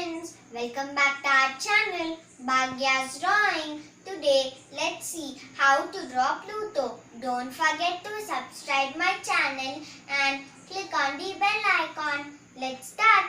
friends, welcome back to our channel Bhagya's Drawing. Today let's see how to draw Pluto. Don't forget to subscribe my channel and click on the bell icon. Let's start.